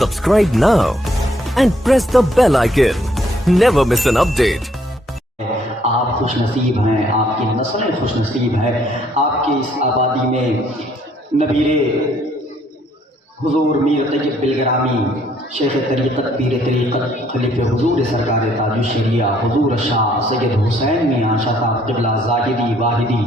Subscribe now and press the bell icon. Never miss an update. آپ خوش نصیب ہیں، آپ کی نسلیں خوش نصیب ہیں، آپ کی اس آبادی میں نبیر حضور میر طیب بالگرامی شیخ طریقت پیر طریقت خلیفہ حضور سرکار تاج الشریعہ حضور شاہ سید حسین میاں شاہ قبلہ زاہدی واحدی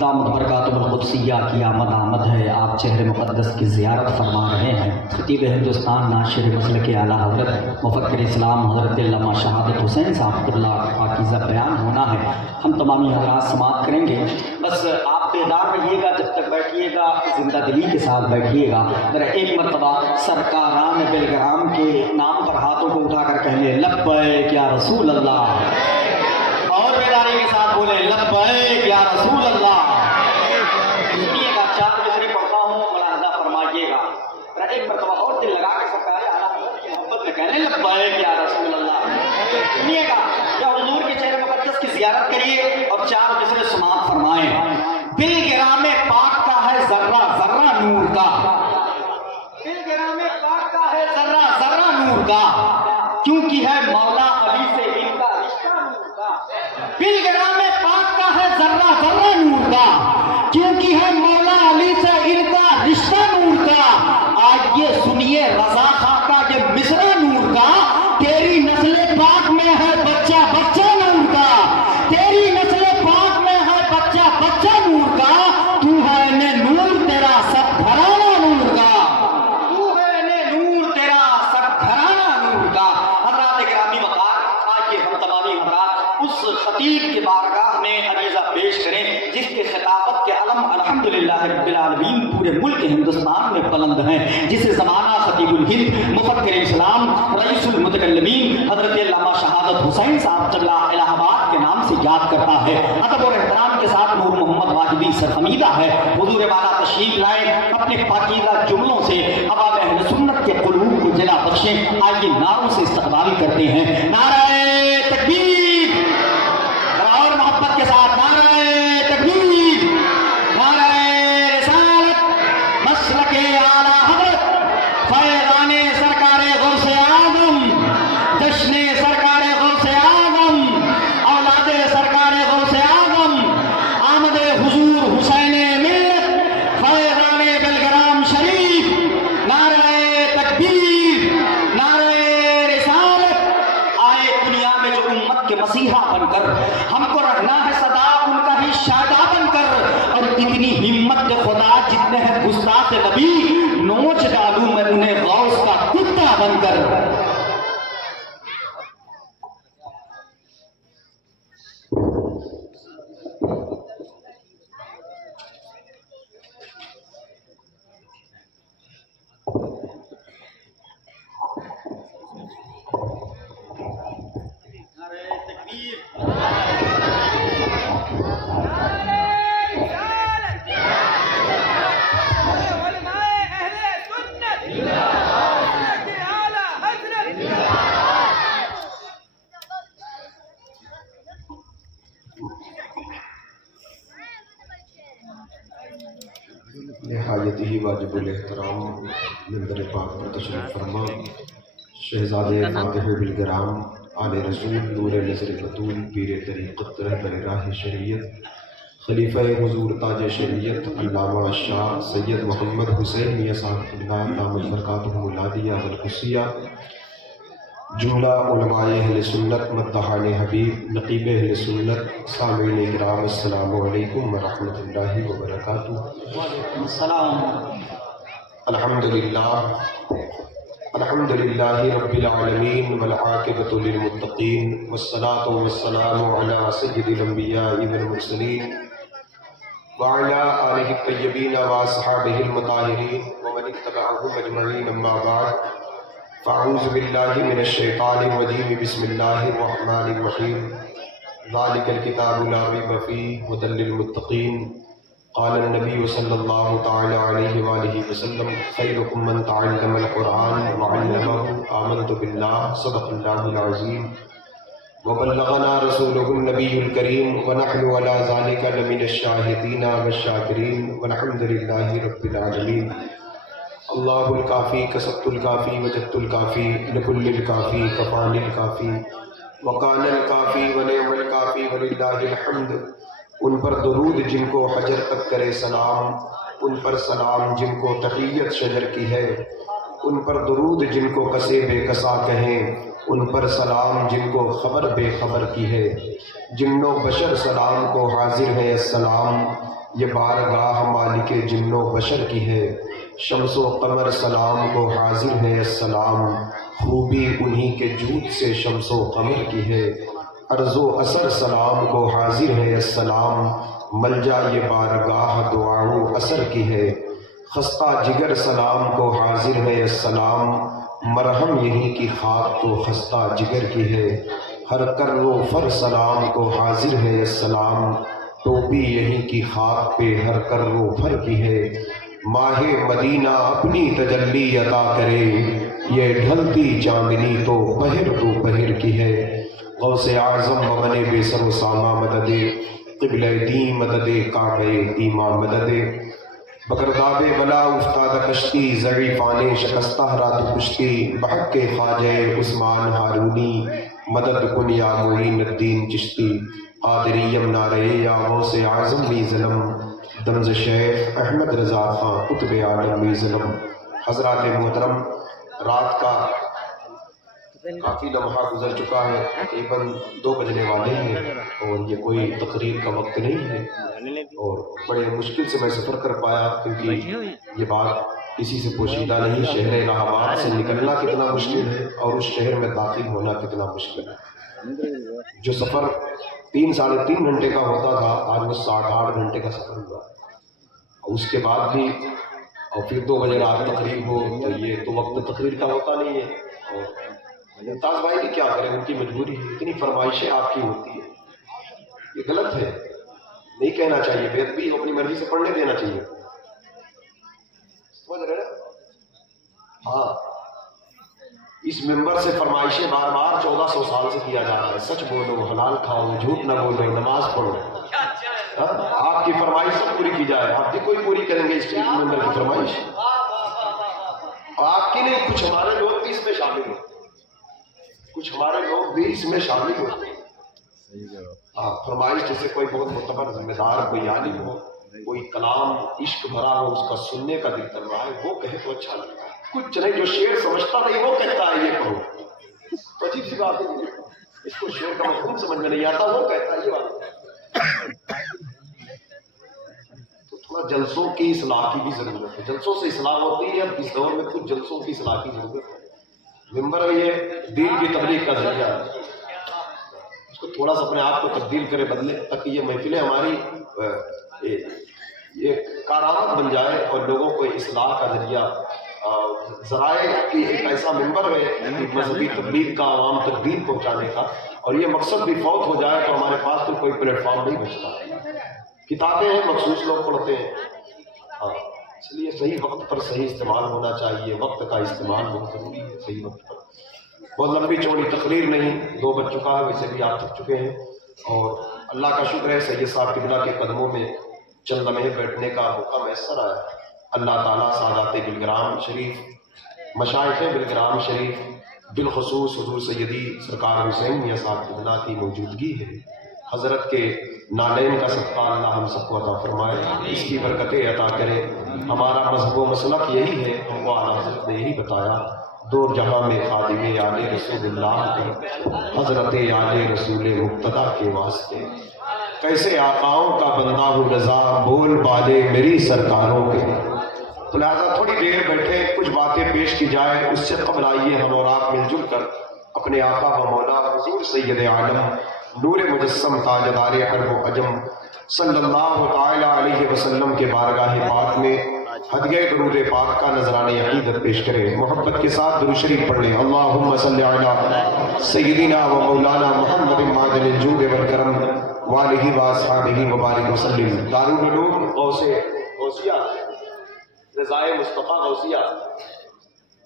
دامت برکاتہ القدسیہ کی آمد ہے۔ آپ چہر مقدس کی زیارت فرما رہے ہیں۔ خطیب ہندوستان ناشر مسلک اعلیٰ حضرت مفکر اسلام حضرت علامہ شہادت حسین صاحب اللہ پاکیزہ بیان ہونا ہے، ہم تمامی حضرات سماعت کریں گے۔ بس آپ بیدار رہیے گا، جب تک بیٹھیے گا زندہ دلی کے ساتھ بیٹھیے گا۔ ذرا ایک مرتبہ سرکاران بالگرام کے نام پر ہاتھوں کو اٹھا کر کہہ لیں لبیک یا رسول اللہ، اور بیداری کے ساتھ بولیں لبیک یا رسول اللہ۔ ایک مرتبہ اور دل لگا کے سرکار اعلیٰ حضرت کی محبت میں کہنے لبیک یا رسول اللہ سنیے گا، یا حضور کے چہرے مقدس کی زیارت کریے اور چار مصرع سماعت فرمائیں۔ بالگرام پاک کا ہے ذرہ ذرہ نور کا، بالگرام پاک کا ہے ذرہ ذرہ نور کا، کیونکہ ہے مولا علی سے ان کا رشتہ نور کا۔ بالگرام پاک کا ہے ذرہ ذرہ نور کا، کیونکہ ہے مولا علی سے ان کا رشتہ نور کا۔ آج یہ سنیے رضا خان کا یہ مصرع نور کا، تیری نسل پاک میں ہے بچہ بچہ نور کا، تیری نسل پاک میں ہے بچہ بچہ نور کا، تو ہے نے نور تیرا سب گھرانہ نور کا، تو ہے نے نور تیرا سب گھرانہ نور کا۔ حضرات گرامی وقار، آج یہ ہم تمامی حضرات اس خطیب کی بارگاہ میں عریضہ پیش کریں جس کے خطابت کے علم الحمدللہ رب العالمین پورے ملک ہندوستان میں بلند ہیں، جسے زمانہ خطیب الہند مفکر اسلام رئیس المتکلمین حضرت علامہ شہادت حسین صاحب قبلہ الہ آباد کے نام سے یاد کرتا ہے۔ ادب اور احترام کے ساتھ نور محمد واجدی سرخمیدہ ہے، حضور والا تشریف لائیں، اپنے پاکیزہ جملوں سے عوام اہل سنت کے قلوب کو جلا بخشیں۔ آئیے نعروں سے استقبال کرتے ہیں۔ نعرہ تکبیر، اور محبت کے ساتھ نعرہ تکبیر، نعرہ رسالت، مسلک اعلیٰ حضرت، فیضان سرکار غوث اعظم، جشن سرکار غوث اعظم، اولاد سرکار غوث اعظم، آمد حضور حسین ملت، فیضان بالگرام شریف، نعرہ تکبیر، نعرہ رسالت۔ آئے دنیا میں جو امت کے مسیحا بن کر ہم کو رہنا ہے سدا ان کا ہی شاہدہ بن کر، اور اتنی ہمت خدا جتنے ہیں گستاخ نبی نوچ ڈالوں میں انہیں غوث کا کتا بن کر۔ نہایت ہی واجب الاحترام منبر پاک پر تشریف فرما شہزادے فاتح بالگرام آل رسول نور نظر بطول پیر طریقت رہبر راہ شریعت خلیفہ حضور تاج شریعت علامہ شاہ سید محمد حسین میاں صاحب اللہ دامت برکاتہ العالیہ والقدسیہ، جملہ علماء اہل سنت، مداحان حبیب، نقیب اہل سنت، سامعین کرام، السلام علیکم ورحمۃ اللہ وبرکاتہ۔ السلام۔ الحمدللہ رب العالمین والعاقبۃ للمتقین، والصلاۃ والسلام علی سید الانبیاء والمرسلین وعلی آلہ الطیبین واصحابہ المطہرین ومن اتبعہم اجمعین، اما بعد فاعوذ باللہ من الشیطان الرجیم، بسم اللہ الرحمن الرحیم، ذالک الکتاب لا ریب فیہ ھدی للمتقین، قال النبی صلی اللہ تعالی علیہ وآلہ وسلم خیرکم من تعلم القرآن وعلمہ، آمنت باللہ، صدق اللہ العظیم، وبلغنا رسوله النبی الکریم، ونحن علی ذلک لمن الشاہدین والشاکرین، والحمد للہ رب العالمین۔ اللہ الکافی کسبت الکافی وجدت الکافی لکل الکافی کفانی الکافی وکان الکافی ونعم الکافی وللہ الحمد۔ ان پر درود جن کو حجر تک کرے سلام، ان پر سلام جن کو تحیت شجر کی ہے، ان پر درود جن کو کسے بے کسا کہیں، ان پر سلام جن کو خبر بے خبر کی ہے۔ جن و بشر سلام کو حاضر ہے السلام، یہ بارگاہ مالک جن و بشر کی ہے۔ شمس و قمر سلام کو حاضر ہے السلام، خوبی انہی کے جود سے شمس و قمر کی ہے۔ عرض و اثر سلام کو حاضر ہے السلام، ملجا یہ بارگاہ دعا و اثر کی ہے۔ خستہ جگر سلام کو حاضر ہے السلام، مرہم یہی کی خاک تو خستہ جگر کی ہے۔ ہر کر و فر سلام کو حاضر ہے السلام، ٹوپی یہی کی خاک پہ ہر کر و فر کی ہے۔ ماہ مدینہ اپنی تجلی عطا کرے، یہ ڈھلتی چاندنی تو پہر کی ہے۔ غوث اعظم ممن بے سر و سامہ مدد، قبلہ دین مدد کعبہ ایماں مدد۔ بگرداب بلا افتادہ کشتی، ضعیفان شکستہ رات کشتی، بحق کے خواجہ عثمان ہارونی، مدد کن یا معین الدین چشتی۔ قادریم نعرہ یا غوث اعظم می ظلم، دمز شیخ احمد رضا خان قطب عالم می ظلم۔ حضرات محترم، رات کا کافی لمحہ گزر چکا ہے، تقریباً 2 بجنے والے ہیں، اور یہ کوئی تقریر کا وقت نہیں ہے، اور بڑے مشکل سے میں سفر کر پایا، کیونکہ یہ بات کسی سے پوشیدہ نہیں۔ شہر الہ آباد سے نکلنا کتنا مشکل ہے اور اس شہر میں داخل ہونا کتنا مشکل ہے۔ جو سفر 3 ساڑھے 3 گھنٹے کا ہوتا تھا، آج وہ 7-8 گھنٹے کا سفر ہوا، اور اس کے بعد بھی، اور پھر 2 بجے رات تقریر ہو، تو یہ تو وقت تقریر کا ہوتا نہیں ہے۔ اور ممتاز بھائی بھی کیا کریں، ان کی مجبوری ہے، اتنی فرمائشیں آپ کی ہوتی ہیں، یہ غلط ہے، نہیں کہنا چاہیے، بے ادبی اپنی مرضی سے پڑھنے دینا چاہیے، سمجھ رہے نا؟ ہاں، اس ممبر سے فرمائشیں بار بار 1400 سال سے کیا جا رہا ہے، سچ بولو، حلال کھاؤ، جھوٹ نہ بولو، نماز پڑھو۔ آپ کی فرمائش سب پوری کی جائے، آپ بھی کوئی پوری کریں گے اس ممبر کی فرمائش؟ آپ کی نہیں، کچھ ہمارے لوگ بھی اس میں شامل ہیں، کچھ ہمارے لوگ بھی اس میں شامل ہوتے ہیں۔ فرمائش جیسے کوئی بہت معتبر ذمہ دار کوئی عالم ہو، کوئی کلام عشق بھرا ہو، اس کا سننے کا دل کر رہا ہے، وہ کہے تو اچھا لگتا ہے۔ کچھ نہیں، جو شعر سمجھتا نہیں وہ کہتا ہے یہ پڑھو، تو عجیب سی بات ہے، اس کو شعر کا مفہوم سمجھ میں نہیں آتا، وہ کہتا ہے یہ بات۔ تو تھوڑا جلسوں کی اصلاح کی بھی ضرورت ہے، جلسوں سے اصلاح ہوتی ہے، اب اس دور میں کچھ جلسوں کی اصلاح کی ضرورت ہے۔ ممبر یہ دین کی تبلیغ کا ذریعہ ہے، اس کو تھوڑا سا اپنے آپ کو تبدیل کرے، بدلے، تاکہ یہ محفلیں ہماری یہ کارآمد بن جائے اور لوگوں کو اصلاح کا ذریعہ، ذرائع کی ایک ایسا ممبر ہے مذہبی تبلیغ کا، عوام تک دین پہنچانے کا، اور یہ مقصد بھی فوت ہو جائے تو ہمارے پاس تو کوئی پلیٹ فارم نہیں بچتا۔ کتابیں ہیں، مخصوص لوگ پڑھتے ہیں، اس لیے صحیح وقت پر صحیح استعمال ہونا چاہیے، وقت کا استعمال بہت ضروری ہے، صحیح وقت پر۔ بہت لمبی چوڑی تقریر نہیں، 2 بج چکا ہے، ویسے بھی آپ تھک چکے ہیں، اور اللہ کا شکر ہے سید صاحب قبلہ کے قدموں میں چند لمحے بیٹھنے کا موقع میسر آیا۔ اللہ تعالیٰ سادات بلگرام شریف، مشائخ بلگرام شریف، بالخصوص حضور سیدی سرکار حسین میاں صاحب قبلہ کی موجودگی ہے، حضرت کے نالین کا صدقہ اللہ ہم سب کو عطا فرمائے، اس کی برکتیں عطا کرے۔ ہمارا مذہب و مسلک یہی ہے، ہم کو اعلیٰ حضرت نے یہی بتایا، دو جہاں میں خادم آل رسول اللہ کے، حضرت آل رسول مقتدیٰ کے واسطے، کیسے آقاؤں کا بندہ ہوں رضا، بول بالے میری سرکاروں کے۔ تو لہٰذا تھوڑی دیر بیٹھے، کچھ باتیں پیش کی جائے، اس سے قبل آئیے ہم اور آپ مل جل کر اپنے آقا و مولا حضور سید عالم نور مجسم تاجدار عرب و عجم صلی اللہ تعالیٰ علیہ وسلم کے بارگاہ پاک میں ہدیہ درود پاک کا نذرانہ عقیدت پیش کرے۔ محبت کے ساتھ درود شریف پڑھ لیں۔ اللہم صلی علی سیدنا و مولانا محمد معدن الجود والکرم وآلہ و اصحابہ وبارک وسلم۔ دارالعلوم غوثیہ رضائے مصطفیٰ غوثیہ،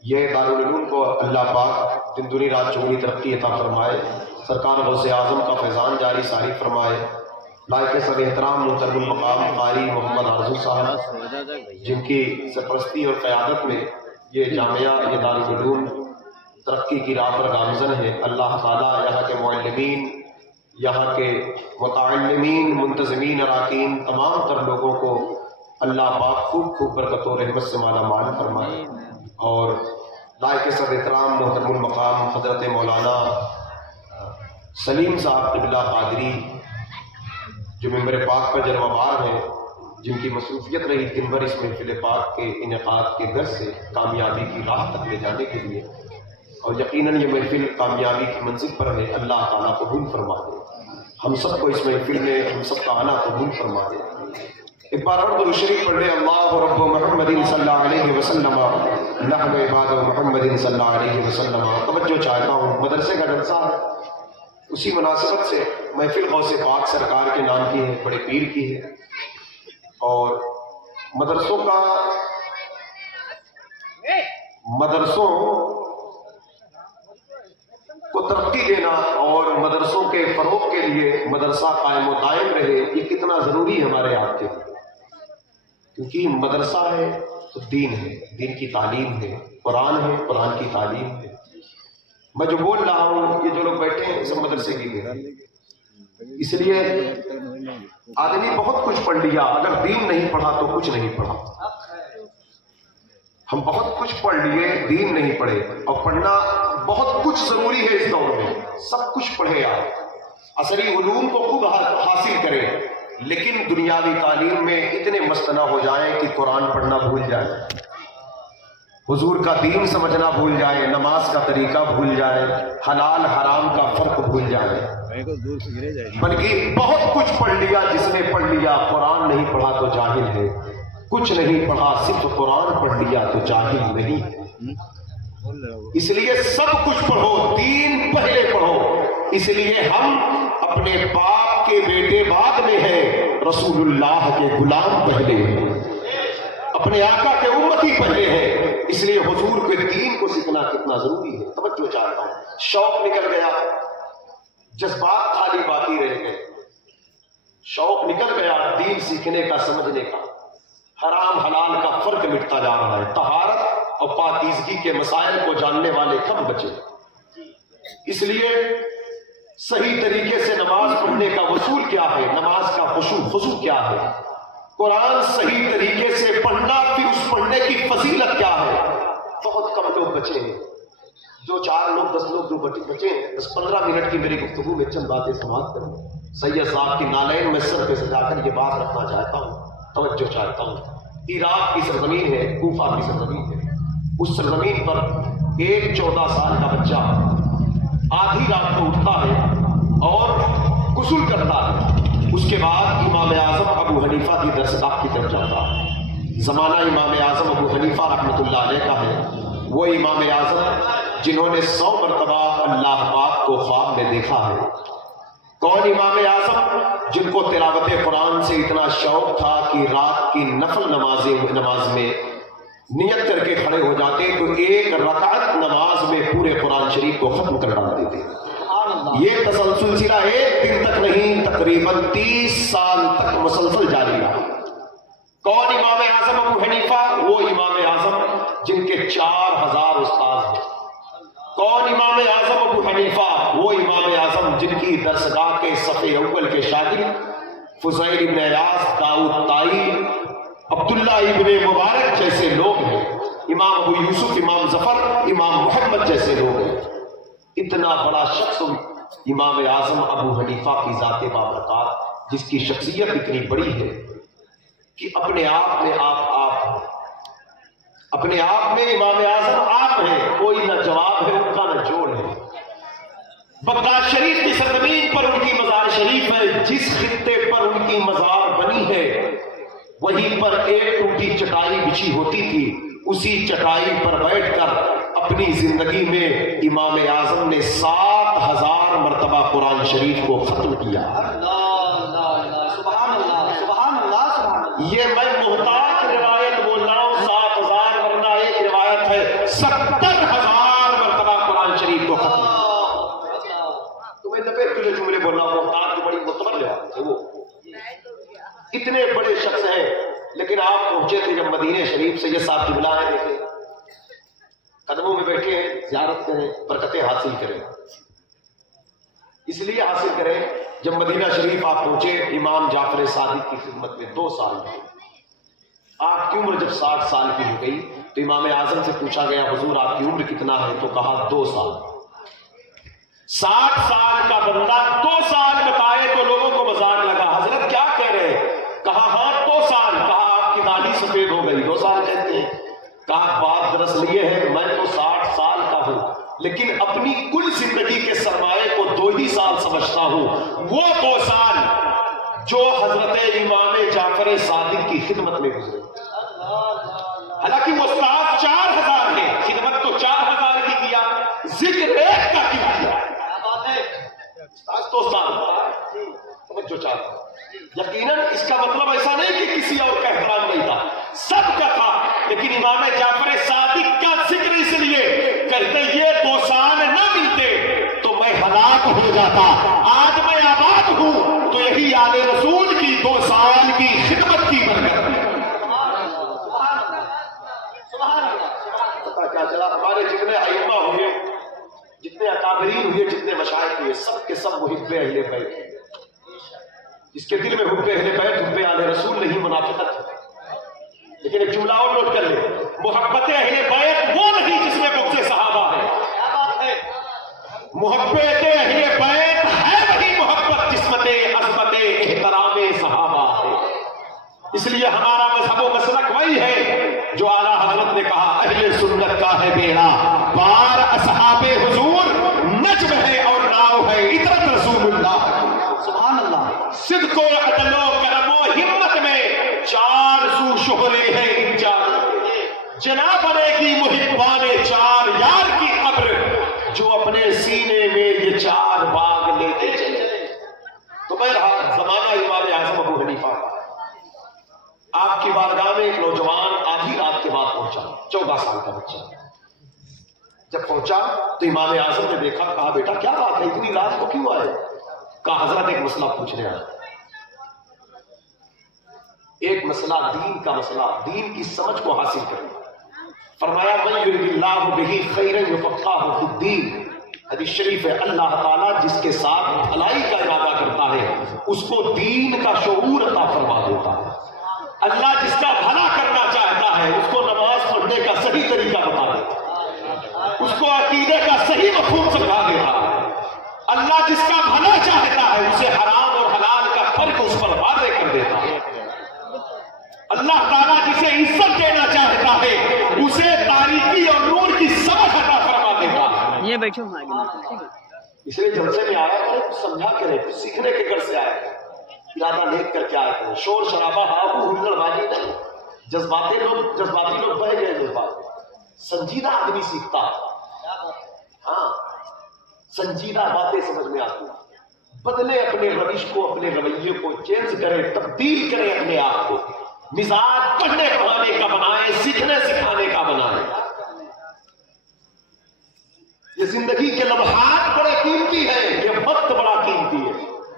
یہ دارالعلوم کو اللہ پاک دن دنی رات چگنی ترقی عطا فرمائے، سرکار غوث اعظم کا فیضان جاری ساری فرمائے۔ لائق صدر احترام محترم المقام قاری محمد آرزو صاحب، جن کی سرپرستی اور قیادت میں یہ جامعہ، یہ دارالعلوم ترقی کی راہ پر گامزن ہے، اللہ تعالیٰ یہاں کے معلمین، یہاں کے متعلمین، منتظمین، اراکین، تمام تر لوگوں کو اللہ پاک خوب خوب برکت و رحمت سے مالا مال فرمائے، اور لائق صدر احترام محترم المقام حضرت مولانا سلیم صاحب قبلہ قادری جو ممبر پاک پر جلوہ بار ہیں، جن کی مصروفیت رہی دن بھر اس محفل پاک کے انعقاد کے غرض سے کامیابی کی راہ تک لے جانے کے لیے، اور یقیناً یہ محفل کامیابی کی منزل پر ہے، اللہ تعالیٰ قبول فرما دے، ہم سب کو اس محفل میں ہم سب کا آنا قبول فرما دے۔ ایک بار اور درود شریف پڑھ لیں، اللہ رب محمد صلی اللہ علیہ وسلم، نحن عباد محمد صلی اللہ علیہ وسلم۔ توجہ چاہتا ہوں، مدرسے کا جلسہ ہے، اسی مناسبت سے محفل غوث پاک سرکار کے نام کی ہے، بڑے پیر کی ہے، اور مدرسوں کو ترقی دینا اور مدرسوں کے فروغ کے لیے مدرسہ قائم و دائم رہے، یہ کتنا ضروری ہے ہمارے آپ کے لیے، کیونکہ مدرسہ ہے تو دین ہے، دین کی تعلیم ہے، قرآن ہے، قرآن کی تعلیم ہے۔ میں جو بول رہا ہوں، یہ جو لوگ بیٹھے ہیں سب مدرسے کی ہیں، اس لیے آدمی بہت کچھ پڑھ لیا، اگر دین نہیں پڑھا تو کچھ نہیں پڑھا۔ ہم بہت کچھ پڑھ لیے، دین نہیں پڑھے، اور پڑھنا بہت کچھ ضروری ہے اس دور میں، سب کچھ پڑھے آپ، عصری علوم کو خوب حاصل کریں، لیکن دنیاوی تعلیم میں اتنے مست نہ ہو جائیں کہ قرآن پڑھنا بھول جائے، حضور کا دین سمجھنا بھول جائے، نماز کا طریقہ بھول جائے، حلال حرام کا فرق بھول جائے، بلکہ بہت کچھ پڑھ لیا، جس نے پڑھ لیا قرآن نہیں پڑھا تو جاہل ہے، کچھ نہیں پڑھا صرف قرآن پڑھ لیا تو جاہل نہیں ہے۔ اس لیے سب کچھ پڑھو، دین پہلے پڑھو، اس لیے ہم اپنے باپ کے بیٹے بعد میں ہیں، رسول اللہ کے غلام پہلے ہیں، اپنے آقا کے امتی پہلے ہیں، اس لیے حضور کے دین کو سیکھنا کتنا ضروری ہے۔ توجہ چاہتا ہوں، شوق نکل گیا، جذبات خالی باقی رہ گئے، شوق نکل گیا دین سیکھنے کا، سمجھنے کا، حرام حلال کا فرق مٹتا جا رہا ہے، طہارت اور پاکیزگی کے مسائل کو جاننے والے کم بچے، اس لیے صحیح طریقے سے نماز پڑھنے کا وصول کیا ہے، نماز کا خضوع کیا ہے، قرآن صحیح طریقے سے پڑھنا، پھر اس پڑھنے کی فضیلت کیا ہے، بہت کم لوگ بچے ہیں، جو 4 لوگ 10 لوگ جو بچے ہیں، 10-15 منٹ کی میری گفتگو میں چند باتیں سماعت کروں۔ سید صاحب کی نالین میں سر پہ سجا کر یہ بات رکھنا چاہتا ہوں، توجہ چاہتا ہوں۔ عراق کی سرزمین ہے، کوفہ کی سرزمین ہے، اس سرزمین پر ایک 14 سال کا بچہ آدھی رات کو اٹھتا ہے اور غسل کرتا ہے، اس کے بعد امام اعظم ابو حنیفہ کی درسگاہ کی طرف جاتا ہے۔ زمانہ امام اعظم ابو حنیفہ رحمۃ اللہ علیہ کا ہے، وہ امام اعظم جنہوں نے 100 مرتبہ اللہ پاک کو خواب میں دیکھا ہے۔ کون امام اعظم؟ جن کو تلاوت قرآن سے اتنا شوق تھا کہ رات کی نفل نماز میں نیت کر کے کھڑے ہو جاتے تو ایک رکعت نماز میں پورے قرآن شریف کو ختم کر ڈالتے تھے۔ یہ تسلسل سلسلہ ایک دن تک نہیں، تقریباً 30 سال تک مسلسل جاری رہا۔ کون امام اعظم ابو حنیفہ؟ وہ امام اعظم جن کے 4000 استاد ہیں۔ کون امام اعظم ابو حنیفہ؟ وہ امام اعظم جن کی درسگاہ کے صف اول کے شاگرد فضیل ابن عیاض، داؤد طائی، عبداللہ ابن مبارک جیسے لوگ ہیں، امام ابو یوسف، امام ظفر، امام محمد جیسے لوگ ہیں۔ اتنا بڑا شخص امام اعظم ابو حنیفہ کی ذات بابرکات، جس کی شخصیت اتنی بڑی ہے کہ اپنے آپ میں اپنے آپ میں امام اعظم آپ ہیں، کوئی نہ جواب ہے ان کا نہ جوڑ ہے۔ بغداد شریف کی سرزمین پر ان کی مزار شریف ہے، جس خطے پر ان کی مزار بنی ہے وہیں پر ایک ٹوٹی چٹائی بچھی ہوتی تھی، اسی چٹائی پر بیٹھ کر اپنی زندگی میں امام اعظم نے 7000 مرتبہ قرآن شریف کو ختم کیا۔ یہ میں محتاط روایت بول رہا ہوں، 7000 ورنہ ایک روایت ہے 70000 مرتبہ قرآن شریف کو ختم کیا۔ تمہیں نبے تجھے جملے بول رہا ہوں، محتاط جو بڑی معتبر روایت ہے وہ اتنے بڑے شخص ہیں، لیکن آپ پہنچے تھے جب مدینہ شریف سے، یہ صاحب کی بلا ہے، دیکھیں قدموں میں بیٹھے ہیں، زیارت کریں، برکتیں حاصل کریں. اس لیے حاصل کریں جب مدینہ شریف آپ پہنچے امام جعفر صادق کی خدمت میں 2 سال رہے. آپ کی عمر جب 60 سال کی ہو گئی تو امام اعظم سے پوچھا گیا حضور آپ کی عمر کتنا ہے؟ تو کہا 2 سال. 60 سال کا بندہ 2 سال بتائے تو لوگوں کو مذاق لگا، حضرت کیا کہہ رہے؟ کہا ہاں 2 سال. کہا آپ کی داڑھی سفید ہو گئی، 2 سال کہتے ہیں. کہا بات دراصل یہ ہے میں تو 60 سال کا ہوں، لیکن اپنی کل زندگی کے سرمایے کو 2 ہی سال سمجھتا ہوں، وہ 2 سال جو حضرت امام جعفر صادق کی خدمت میں گزرے. حالانکہ وہ استاد 4000 ہے، خدمت تو 4000 کی کیا، ذکر ایک کا کیوں کیا؟ استاد تو توجہ چاہتا ہوں. یقیناً اس کا مطلب ایسا نہیں کہ کسی اور کا احترام نہیں تھا، سب کا تھا، لیکن امام جعفر صادق کا ذکر اس لیے کرتے یہ 2 سال نہ ملتے تو میں ہلاک ہو جاتا. آج میں آباد ہوں تو یہی آل رسول کی 2 سال کی خدمت کی برکت ہے. پتا کیا چلا؟ ہمارے جتنے ائمہ ہوئے، جتنے اکابرین ہوئے، جتنے مشائخ ہوئے، سب کے سب محب اہل بیت ہیں. جس کے دل میں حب اہل بیت، حب آل رسول نہیں، منافقت ہے. لیکن ایک جملہ اور نوٹ کر لیں، محبت اہل بیت وہ نہیں جس میں بغض صحابہ ہے. محبت اہل بیت ہے وہی محبت جس میں عظمت احترام صحابہ ہے. اس لیے ہمارا مذہب و مسلک وہی ہے جو اعلیٰ حضرت نے کہا اہل سنت کا ہے بیڑا پار، اصحاب حضور نجم ہے اور ناؤ ہے عطرت رسول اللہ. سبحان اللہ. صدق و عدل و کرم و ہمت میں 4 سو شہرے ہیں ان 4. جنا بنے گی محبان 4 یار کی قبر جو اپنے سینے میں یہ 4 باغ لیتے چلے. تو بہرحال زمانہ امام اعظم ابو حنیفہ، آپ کی بارگاہ میں ایک نوجوان آدھی رات کے بعد پہنچا، 14 سال کا بچہ. جب پہنچا تو امام اعظم نے دیکھا، کہا بیٹا کیا بات ہے اتنی رات کو کیوں آئے؟ کہا حضرت ایک مسئلہ پوچھنے آیا. ایک مسئلہ دین کا مسئلہ، دین کی سمجھ کو حاصل کرنا. فرمایا من یرید اللہ بہ خیرا یفقہہ فی الدین. حدیث شریف ہے اللہ تعالیٰ جس کے ساتھ بھلائی کا ارادہ کرتا ہے اس کو دین کا شعور عطا فرما دیتا ہے. اللہ جس کا بھلا کرنا چاہتا ہے اس کو نماز پڑھنے کا صحیح طریقہ بتا دیتا ہے، اس کو عقیدے کا صحیح مفہوم سمجھا دیتا ہے. اللہ جس کا بھلا چاہتا ہے اسے حرام اور حلال کا فرق اس پر واضح کر دیتا ہے. اللہ تعالیٰ جسے عزت دینا چاہتا ہے اسے تاریکی اور نور کی سمجھ عطا فرما دیتا ہے. یہ بیٹھو اس لیے جلسے میں آیا کرے، کچھ سمجھا کرے، کچھ سیکھنے کے گھر سے آیا کرے، ارادہ نیک کر کے آیا کرے. شور شرابہ ہاہو ہلڑ بازی نہیں. جذباتی لوگ بہ گئے جذبات. سنجیدہ آدمی سیکھتا ہے. ہاں سنجیدہ باتیں سمجھ میں آتی ہیں. بدلے اپنے روش کو، اپنے رویے کو چینج کرے، تبدیل کرے اپنے آپ کو. مزاج پڑھنے پڑھانے کا بنائے، سیکھنے سکھانے کا بنائے. یہ زندگی کے لمحات بڑے قیمتی ہیں، یہ وقت بڑا قیمتی ہے،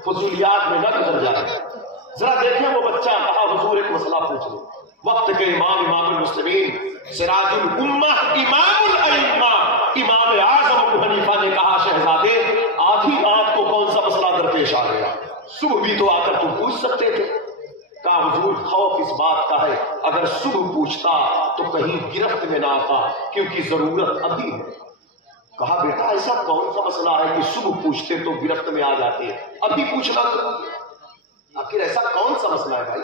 فضولیات میں نہ گزر جائے. ذرا دیکھیں وہ بچہ کہا حضور ایک مسئلہ پوچھ لو. وقت کے امام المسلمین سراج الامہ امام الائمہ امام اعظم ابو حنیفہ نے کہا شہزادے آدھی رات کو کون سا مسئلہ درپیش آ گیا؟ صبح بھی تو آ کر تم پوچھ سکتے تھے. کہا حضور خوف اس بات کا ہے اگر صبح پوچھتا تو کہیں گرفت میں نہ آتا کیونکہ ضرورت ابھی ہے. کہا بیٹا ایسا کون سا مسئلہ ہے کہ صبح پوچھتے تو گرفت میں آ جاتے ہیں، ابھی پوچھنا ضروری ہے؟ آخر ایسا کون سا مسئلہ ہے بھائی؟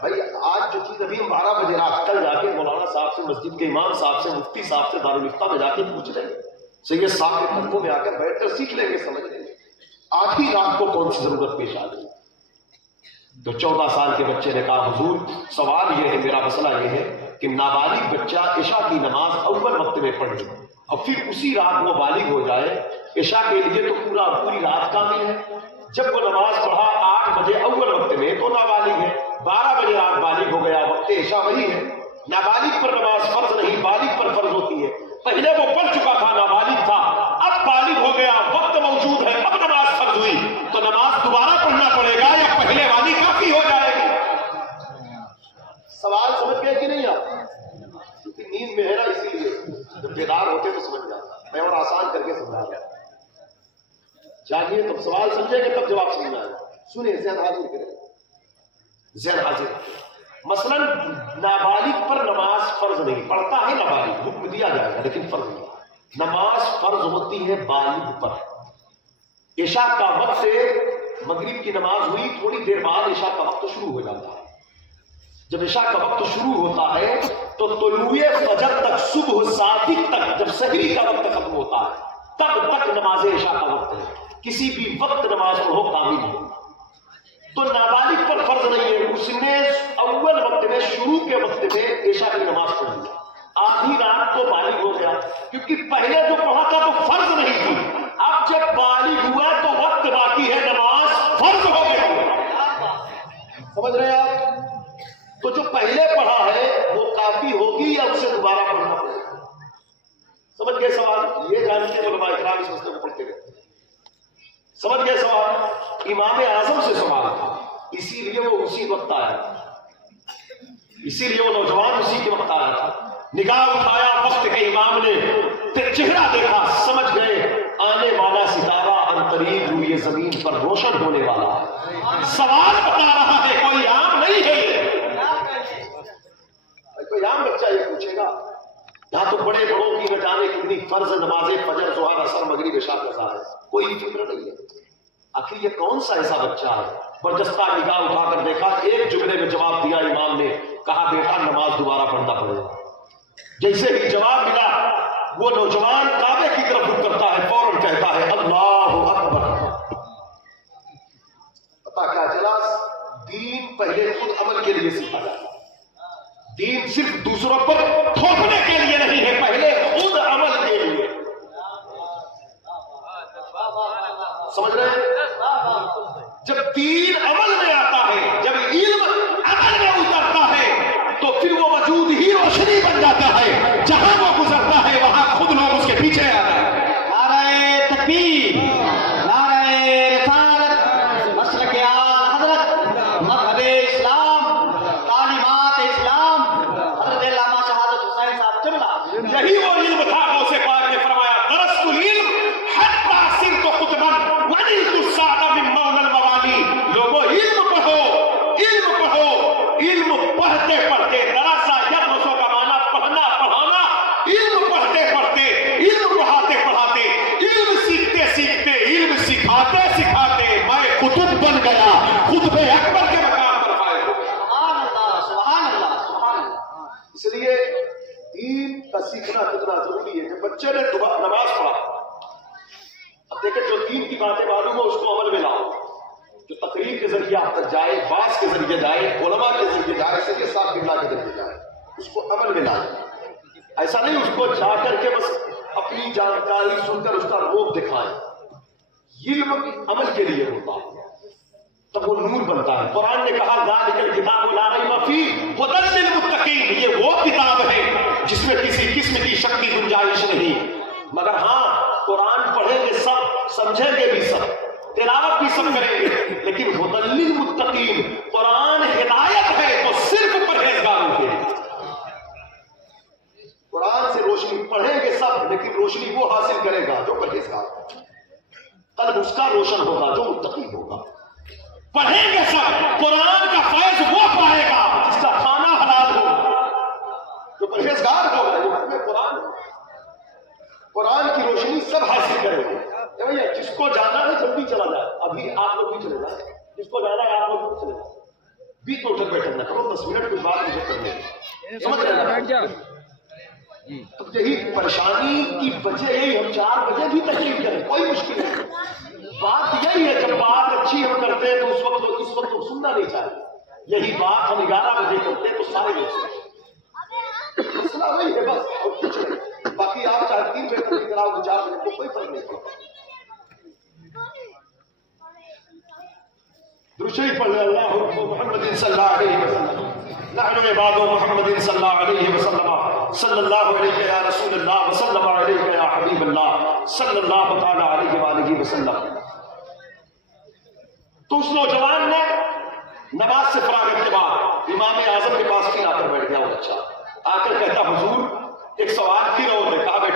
بھائی آج جو چیز ابھی 12 بجے رات کل جا کے مولانا صاحب سے، مسجد کے امام صاحب سے، مفتی صاحب سے دارالفتہ میں جا کے پوچھ لیں گے، سید صاحب کے قدموں میں آ کر بیٹھ کر سیکھ لیں گے، سمجھ لیں گے. آدھی رات کو کون سی ضرورت پیش آ گئی؟ تو 14 سال کے بچے نے کہا حضور سوال یہ ہے، میرا مسئلہ یہ ہے کہ نابالغ بچہ عشاء کی نماز اول وقت میں پڑھ لے اور پھر اسی رات وہ بالغ ہو جائے. عشاء کے لیے تو پوری رات کامل ہے. جب وہ نماز پڑھا 8 بجے اول وقت میں تو نابالغ ہے، 12 بجے رات بالغ ہو گیا، وقت عشاء وہی ہے. نابالغ پر نماز فرض نہیں، بالغ پر فرض ہوتی ہے. پہلے وہ پڑھ چکا تھا، نابالغ تھا، اب بالغ ہو گیا، وقت موجود ہے، اب نماز فرض ہوئی تو نماز دوبارہ پڑھنا پڑے گا یا پہلے والی کافی ہو بیدار ہوتے تو سمجھ جاتا. میں اور آسان کر کے سمجھا رہا ہوں. جاگیے تب سوال سمجھیں گے تب جواب سمجھنا ہے. سنیں ذہن حاضر کریں, ذہن حاضر. مثلا نابالغ پر نماز فرض نہیں, پڑھتا ہے نابالغ, حکم دیا جائے گا لیکن فرض نہیں. نماز فرض ہوتی ہے بالغ پر. عشاء کا وقت سے مغرب کی نماز ہوئی, تھوڑی دیر بعد عشاء کا وقت شروع ہو جاتا ہے. جب عشاء کا وقت شروع ہوتا ہے تو طلوع فجر تک, صبح صادق تک, جب سحری کا وقت ختم ہوتا ہے تب تک نماز عشاء کا وقت ہے. کسی بھی وقت نماز پڑھو کامل ہو. تو نابالغ پر فرض نہیں ہے, اس نے اول وقت میں, شروع کے وقت میں عشاء کی نماز پڑھ لی, آدھی رات کو بالغ ہو گیا, کیونکہ پہلے جو پڑھا تھا تو فرض نہیں تھی. اب جب بالغ ہوا تو وقت باقی ہے, نماز فرض ہو گیا. سمجھ رہے ہیں آپ؟ تو جو پہلے پڑھا ہے وہ کافی ہوگی یا اسے دوبارہ پڑھنا پڑے گا؟ سمجھ گئے سوال؟ یہ جان کے علماء کرام اس مسئلے کو پڑھتے رہتے. سمجھ گئے سوال؟ امام اعظم سے سوال تھا, اسی لیے وہ اسی وقت آیا, اسی لیے وہ نوجوان اسی کے وقت آیا تھا. نگاہ اٹھایا وقت کے امام نے, پھر چہرہ دیکھا, سمجھ گئے آنے والا ستارہ عنقریب روئے زمین پر روشن ہونے والا ہے. سوال بتا رہا ہے, کوئی عام نہیں ہے. کوئی عام بچہ یہ پوچھے گا یہاں تو بڑے بڑوں کی نہ جانے کتنی فرض نمازیں, فجر, ظہر, عصر, مغرب, عشاء قضا ہے, کوئی فکر نہیں ہے. آخر یہ کون سا ایسا بچہ ہے؟ برجستہ نگاہ اٹھا کر دیکھا, ایک جملے میں جواب دیا امام نے, کہا بیٹا نماز دوبارہ پڑھنا پڑے گا. جیسے ہی جواب ملا وہ نوجوان کعبے کی طرف رخ کرتا ہے, فوراً کہتا ہے اللہ اکبر. پتا کیا چلا؟ دین پہلے خود عمل کے لیے سیکھا جاتا ہے. دین صرف دوسروں پر تھوپنے کے لیے نہیں ہے, پہلے خود عمل کے لیے. سمجھ رہے ہیں؟ جب دین عمل میں آتا ہے, جب علم عمل میں اترتا ہے تو پھر وہ وجود ہی روشنی بن جاتا ہے. جہاں وہ گزرتا ہے وہاں خود لوگ اس کے پیچھے آتے ہیں. نعرہ تکبیر, نعرہ رسالت, مسلک اعلی حضرت, مذہب اسلام, تعلیمات اسلام, حضرت علامہ شہادت حسین صاحب قبلہ. یہی وہ علم تھا کہ اسے پاک نے فرمایا درست العلم حتی صرت قطبا ونلت السعد من مولا الموالی. لوگوں علم پڑھو, علم پڑھو. علم پڑھتے پڑھتے, دراسا یدرسو کا معنی پڑھنا پڑھانا, علم پڑھتے پڑھتے, علم پڑھاتے پڑھاتے, علم سیکھتے سیکھتے, علم سکھاتے سکھاتے میں قطب بن گیا, قطب اکبر کے مقام پر فائز ہو گیا. سبحان اللہ, سبحان اللہ, سبحان اللہ. اس لیے دین کا سیکھنا کتنا ضروری ہے. کہ بچے نے نماز پڑھا, اب دیکھیں جو دین کی باتیں معلوم ہو اس کو عمل میں لاؤ. جو تقریر کے ذریعے آپ تک جائے, باس کے ذریعے جائے, علماء کے ذریعے جائے, سید صاحب بلّہ کے ذریعے جائے, اس کو عمل میں لائے. ایسا نہیں اس کو جا کر کے بس اپنی جانکاری سن کر اس کا روپ دکھائیں. علم عمل کے لیے ہوتا ہے تب وہ نور بنتا ہے. قرآن نے کہا ذالک الکتاب لا ریب فیہ ھدی للمتقین, یہ وہ کتاب ہے جس میں کسی قسم کی شک کی گنجائش نہیں. مگر ہاں قرآن پڑھیں گے سب, سمجھیں گے بھی سب, تلاوت بھی سب کریں گے, لیکن ھدی للمتقین, قرآن ہدایت ہے تو صرف پرہیزگاروں کے لیے. قرآن سے روشنی پڑھیں گے سب, لیکن روشنی وہ حاصل کرے گا جو پرہیزگار ہوگا. قلب اس کا روشن ہوگا جو متقی ہوگا. پڑھیں گے سب, قرآن کا فیض وہ پائے گا جس کا کھانا حلال ہو, جو پرہیزگار ہوگا, جو حکم قرآن ہو. قرآن کی روشنی سب حاصل کریں گے. جس کو جانا ہے جلدی چلا جائے, ابھی آپ لوگ بھی چلے جائیں, جس کو جانا ہے آپ لوگ بھی چلے جائیں. بیچ میں اٹھک بیٹھک نہ کرو, 10 منٹ کچھ بات مجھے کرنے دیں. سمجھ رہے ہیں؟ تو یہی پریشانی کی وجہ یہی, ہم 4 بجے بھی تشریف کریں, کوئی مشکل نہیں. بات یہی ہے جب بات اچھی ہم کرتے ہیں تو اس وقت لوگ سننا نہیں چاہتے. یہی بات ہم 11 بجے کرتے ہیں تو سارے لوگ سنتے. مسئلہ وہی ہے بس, اور کچھ نہیں. باقی آپ چاہے 3 بجے تک کراؤ, 4 بجے کو کوئی فرق نہیں پڑتا. درود شریف پڑھ لیں. اللہ محمد صلی اللہ علیہ وسلم, نحن عباد محمد صلی اللہ علیہ وسلم, صلی اللہ علیہ یا رسول اللہ, وسلم علیہ یا حبیب اللہ, صلی اللہ تعالی علیہ وآلہ وسلم. تو اس نوجوان نے نماز سے فراغت کے بعد امام اعظم کے پاس پھر آ کر بیٹھ گیا. وہ بچہ آ کر کہتا حضور ایک سوال پھر اور ہے. کہا بیٹا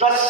10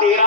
13,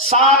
7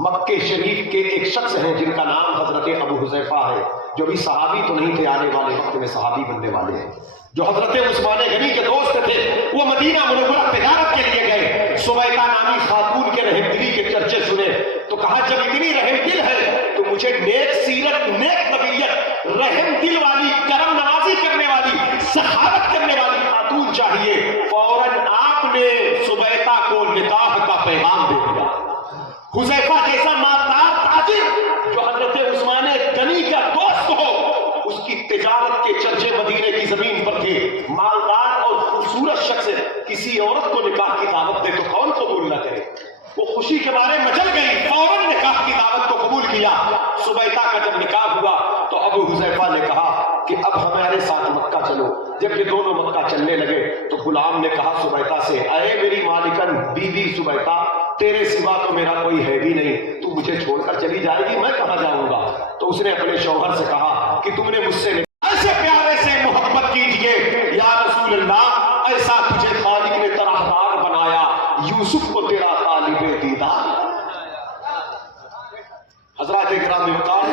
مکے شریف کے ایک شخص ہیں جن کا نام حضرت ابو حذیفہ ہے، جو بھی صحابی تو نہیں تھے، آنے والے وقت میں صحابی بننے والے ہیں، جو حضرت عثمان غنی کے دوست تھے۔ وہ مدینہ منورہ تجارت کے لیے گئے، سبیکہ نامی خاتون کے رحم دلی کے چرچے سنے تو کہا جب اتنی رحم دل ہے تو مجھے نیک سیرت، نیک طبیعت، رحم دل والی، کرم نوازی کرنے والی، سخاوت کرنے والی خاتون چاہیے۔ فوراً آپ نے سبیکہ کو نکاح کا پیغام دے دیا۔ حذیفہ جیسا مالدار تاجر جو حضرت عثمان غنی کا دوست ہو، اس کی تجارت کے چرچے مدینے کی زمین پر تھے، مالدار اور خوبصورت شخص کسی عورت کو نکاح کی دعوت دے تو کون قبول نہ کرے؟ وہ خوشی کے بارے مچل گئی، فوراً نکاح کی دعوت کو قبول کیا۔ سبیکہ کا جب نکاح ہوا تو ابو حذیفہ نے کہا کہ اب ہمارے ساتھ مکہ چلو۔ جب یہ دونوں مکہ چلنے لگے تو غلام نے کہا سبیکہ سے، اے میری مالکن بی بی سبیکہ، تیرے سوا تو میرا کوئی ہے بھی نہیں، تو مجھے چھوڑ کر چلی جائے گی، میں کہاں جاؤں گا؟ تو اس نے اپنے شوہر سے کہا کہ تم نے مجھ سے ایسے پیارے سے محبت کیجئے یا رسول اللہ، ایسا تجھے خالق نے طرحدار بنایا، یوسف کو تیرا طالب دیدار۔ حضرات گرامی وقار،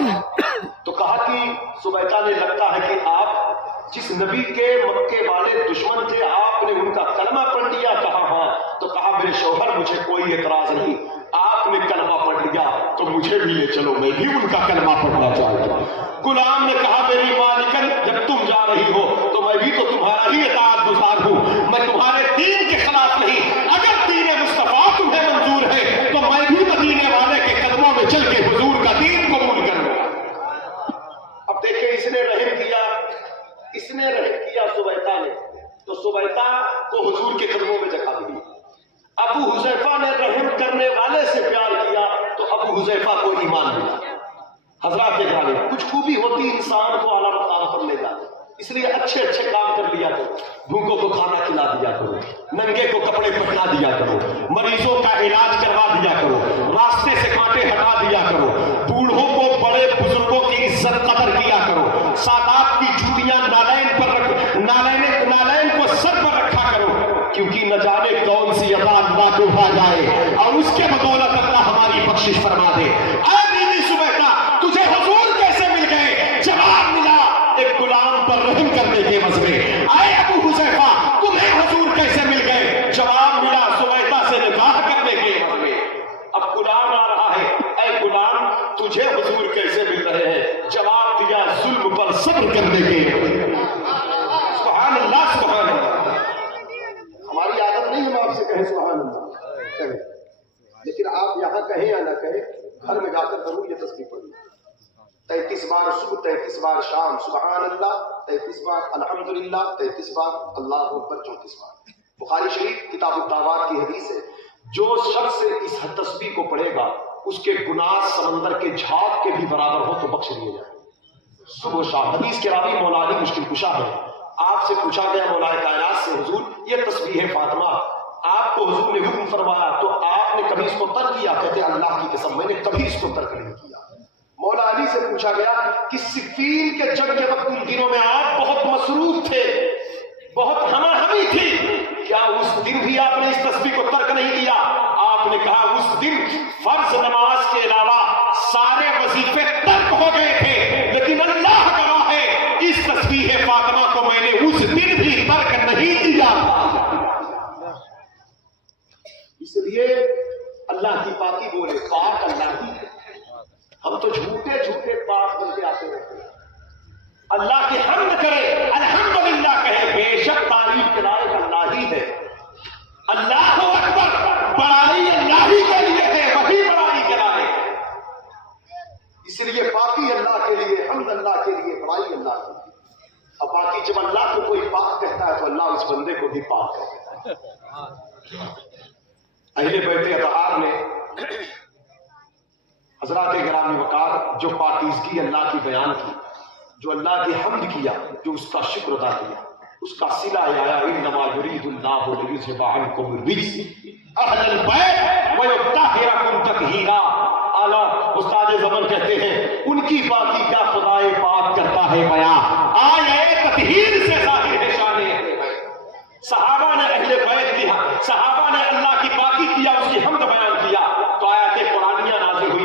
تو کہا کہ سبیکہ نے لگتا ہے کہ آپ جس نبی کے مکے والے دشمن تھے آپ نے ان کا کلمہ پڑھ لیا؟ کہا ہاں۔ تو کہا میرے شوہر مجھے کوئی اعتراض نہیں، آپ نے کلمہ پڑھ لیا تو مجھے بھی لے چلو، میں بھی ان کا کلمہ پڑھنا چاہتا ہوں۔ غلام نے کہا میری مالکن جب تم جا رہی ہو تو میں بھی تو تمہارا ہی اطاعت گزار ہوں، میں تمہارے دین کے خلاف نہیں، اگر دین مصطفیٰ تمہیں منظور ہے تو میں بھی مدینے والے کے قدموں میں چل کے حضور کا دین قبول کروں گا۔ اب دیکھیں اس نے رحم کیا، اس نے رحم کیا سبیکہ نے، تو سبیکہ کو حضور کے قدموں میں جگہ ملی۔ ابو حذیفہ نے رحم کرنے والے سے پیار کیا تو ابو حذیفہ کو ایمان ملا۔ حضرات گرامی، کچھ خوبی ہوتی انسان کو اعلیٰ مقام پر لے جاتی، اس لیے اچھے اچھے کام کر لیا کرو، بھوکوں کو کھانا کھلا دیا کرو، ننگے کو کپڑے پہنا دیا کرو، مریضوں کا علاج کروا دیا کرو، راستے سے کانٹے ہٹا دیا کرو، بوڑھوں کو، بڑے بزرگوں کی عزت قدر کیا کرو، سادات کی جوتیاں نالین پر رکھ، نالین کو سر پر رکھا کرو، کیونکہ نہ جانے کون سی عطا اللہ کو بھا جائے اور اس کے بدولت اللہ ہماری بخشش فرما دے۔ اے بیوی سبیکہ، تجھے حضور کیسے مل گئے؟ جواب ملا ایک غلام پر رحم کرنے کے عوض میں۔ اے ابو حذیفہ، تمہیں حضور کیسے مل گئے؟ جواب ملا سبیکہ سے نکاح کرنے کے عوض میں۔ اب غلام آ رہا ہے، اے غلام تجھے حضور کیسے مل رہے ہیں؟ جواب دیا ظلم پر صبر کرنے کے عوض میں۔ سبحان اللہ، سبحان اللہ۔ ہماری عادت نہیں ہم آپ سے کہیں سبحان اللہ کہیں، لیکن آپ یہاں کہیں یا نہ کہیں، گھر میں جا کر ضرور یہ تسبیح پڑھیں۔ 33 بار صبح، 33 بار شام سبحان اللہ، 33 بار الحمدللہ، 33 بار اللہ اکبر، 34 بار۔ بخاری شریف کتاب الطاعات کی حدیث ہے، جو شخص اس تسبیح کو پڑھے گا اس کے گناہ سمندر کے جھاگ کے بھی برابر ہو تو بخش لیے جائیں۔ صبح و شام۔ حدیث کے راوی مولا علی مشکل کشا ہے۔ آپ سے پوچھا گیا مولا کائنات سے، حضور یہ تسبیح فاطمہ آپ کو حضور نے حکم فرمایا تو آپ نے کبھی اس کو ترک کیا؟ کہتے ہیں اللہ کی قسم میں نے کبھی اس کو ترک نہیں کیا۔ مولا علی سے پوچھا گیا کہ صفین کے جنگ کے وقت ان دنوں میں آپ بہت مصروف تھے، بہت ہما ہمی تھی، کیا اس دن بھی آپ نے اس تسبیح کو ترک نہیں کیا؟ آپ نے کہا اس دن فرض نماز کے علاوہ سارے وظیفے ترک ہو گئے تھے، لیکن اللہ گواہ ہے اس تسبیح فاطمہ کو میں نے اس دن بھی ترک نہیں کیا۔ اس لیے اللہ کی پاکی بولے، پاک اللہ ہی ہے۔ ہم تو جھوٹے جھوٹے پاک بن کے آتے رہتے ہیں۔ اللہ کی حمد کرے، الحمدللہ کہے، بے شک تعریف کے لائق اللہ ہی ہے۔ اللہ اکبر، بڑائی اللہ ہی کے لیے ہے، وہی بڑائی کے لائق ہے۔ اس لیے پاکی اللہ کے لیے، حمد اللہ کے لیے، بڑائی اللہ کے لیے۔ اب باقی جب اللہ کو کوئی پاک کہتا ہے تو اللہ اس بندے کو بھی پاک کہتا ہے۔ اہل بیت اطہار نے حضرات گرامی وقار جو پاکیزگی اللہ کی بیان کی، جو اللہ کی حمد کیا، جو اس کا شکر ادا کیا، اس کا صلہ آیا انما یرید اللہ لیذھب عنکم الرجس اہل البیت ویطہرکم تطہیرا۔ اعلیٰ استاد زمن کہتے ہیں ان کی پاکی کا خدائے پاک کرتا ہے بیان، آیے تطہیر سے ظاہر ہے شان اہل بیت۔ صحابہ نے اہل بیت کی، صحابہ نے اللہ کی پاکی کیا، اس کی حمد بیان کیا تو آیات قرآنیہ نازل ہوئی۔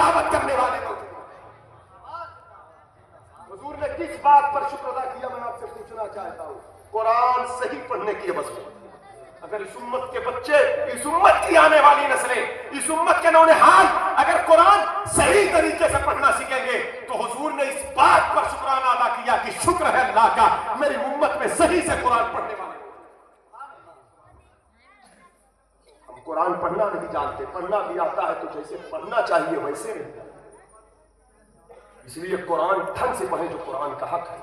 تلاوت کرنے والے لوگ. حضور نے کس بات پر شکر ادا کیا میں آپ سے پوچھنا چاہتا ہوں. قرآن صحیح پڑھنے کی عوض میں اگر اس امت کے بچے، اس امت کی آنے والی نسلیں، اس امت کے نونہال اگر قرآن صحیح طریقے سے پڑھنا سیکھیں گے تو حضور نے اس بات پر شکرانہ ادا کیا کہ شکر ہے اللہ کا میری امت میں صحیح سے قرآن پڑھنے والے. ہم قرآن پڑھنا نہیں جانتے، پڑھنا بھی آتا ہے تو جیسے پڑھنا چاہیے ویسے نہیں. اس لیے قرآن ڈھنگ سے پڑھیں جو قرآن کا حق ہے.